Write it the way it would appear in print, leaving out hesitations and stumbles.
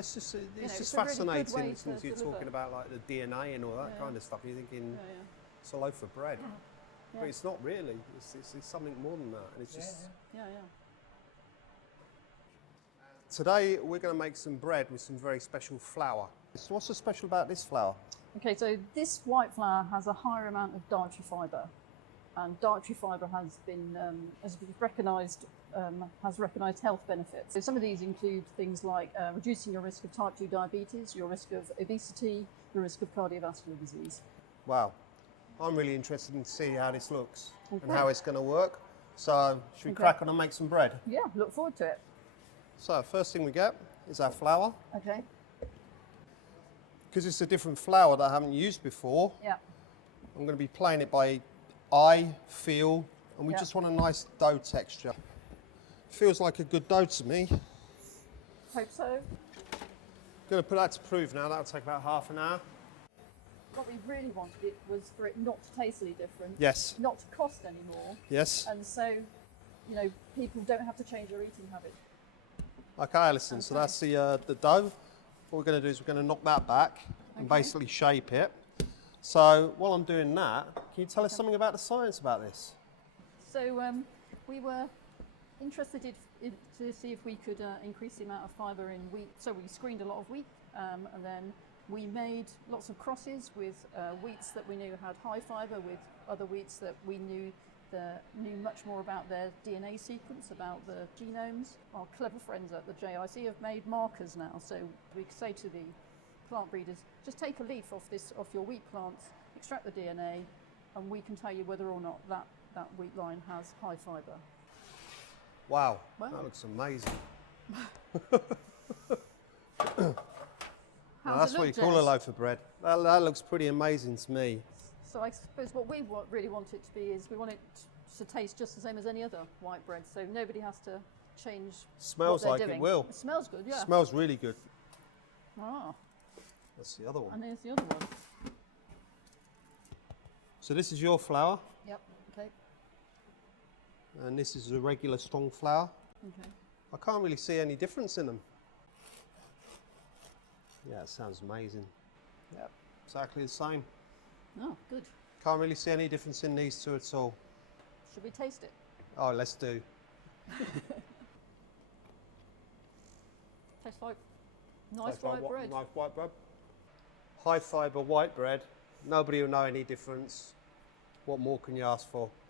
it's just it's just a really good fascinating way since to you're deliver. talking about like the DNA and all that kind of stuff. You're thinking it's a loaf of bread, but it's not really. It's something more than that, and it's just. Yeah. Today we're going to make some bread with some very special flour. So what's so special about this flour? Okay, so this white flour has a higher amount of dietary fibre, and dietary fibre has been recognised health benefits. So some of these include things like reducing your risk of type 2 diabetes, your risk of obesity, your risk of cardiovascular disease. Wow, I'm really interested in to see how this looks and how it's going to work. So should we crack on and make some bread? Yeah, look forward to it. So first thing we get is our flour. Okay. Because it's a different flour that I haven't used before, Yeah. I'm going to be playing it by eye, feel, and we just want a nice dough texture. Feels like a good dough to me. Hope so. Going to put that to proof now. That'll take about half an hour. What we really wanted was for it not to taste any different. Yes. Not to cost any more. Yes. And so, people don't have to change their eating habits. Okay, Alison. So that's the dough. What we're going to do is we're going to knock that back and basically shape it. So while I'm doing that, can you tell us something about the science about this? So we were interested to see if we could increase the amount of fibre in wheat. So we screened a lot of wheat, and then we made lots of crosses with wheats that we knew had high fibre with other wheats that we knew much more about their DNA sequence, about the genomes. Our clever friends at the JIC have made markers now, so we could say to the plant breeders, just take a leaf off your wheat plants, extract the DNA, and we can tell you whether or not that wheat line has high fibre. Wow, that looks amazing. That's what you call a loaf of bread. That looks pretty amazing to me. So I suppose what we really want it to be is we want it to taste just the same as any other white bread, so nobody has to change. Smells what like they're doing. it will. It smells good, yeah. Smells really good. Ah, That's the other one. and there's the other one. So this is your flour, Yep. Okay. and this is a regular strong flour. Okay. I can't really see any difference in them. Yeah, it sounds amazing. Yeah, exactly the same. Oh, good. Can't really see any difference in these two at all. Should we taste it? Oh, let's do. Tastes like nice white bread. Nice white bread. High fibre white bread. Nobody will know any difference. What more can you ask for?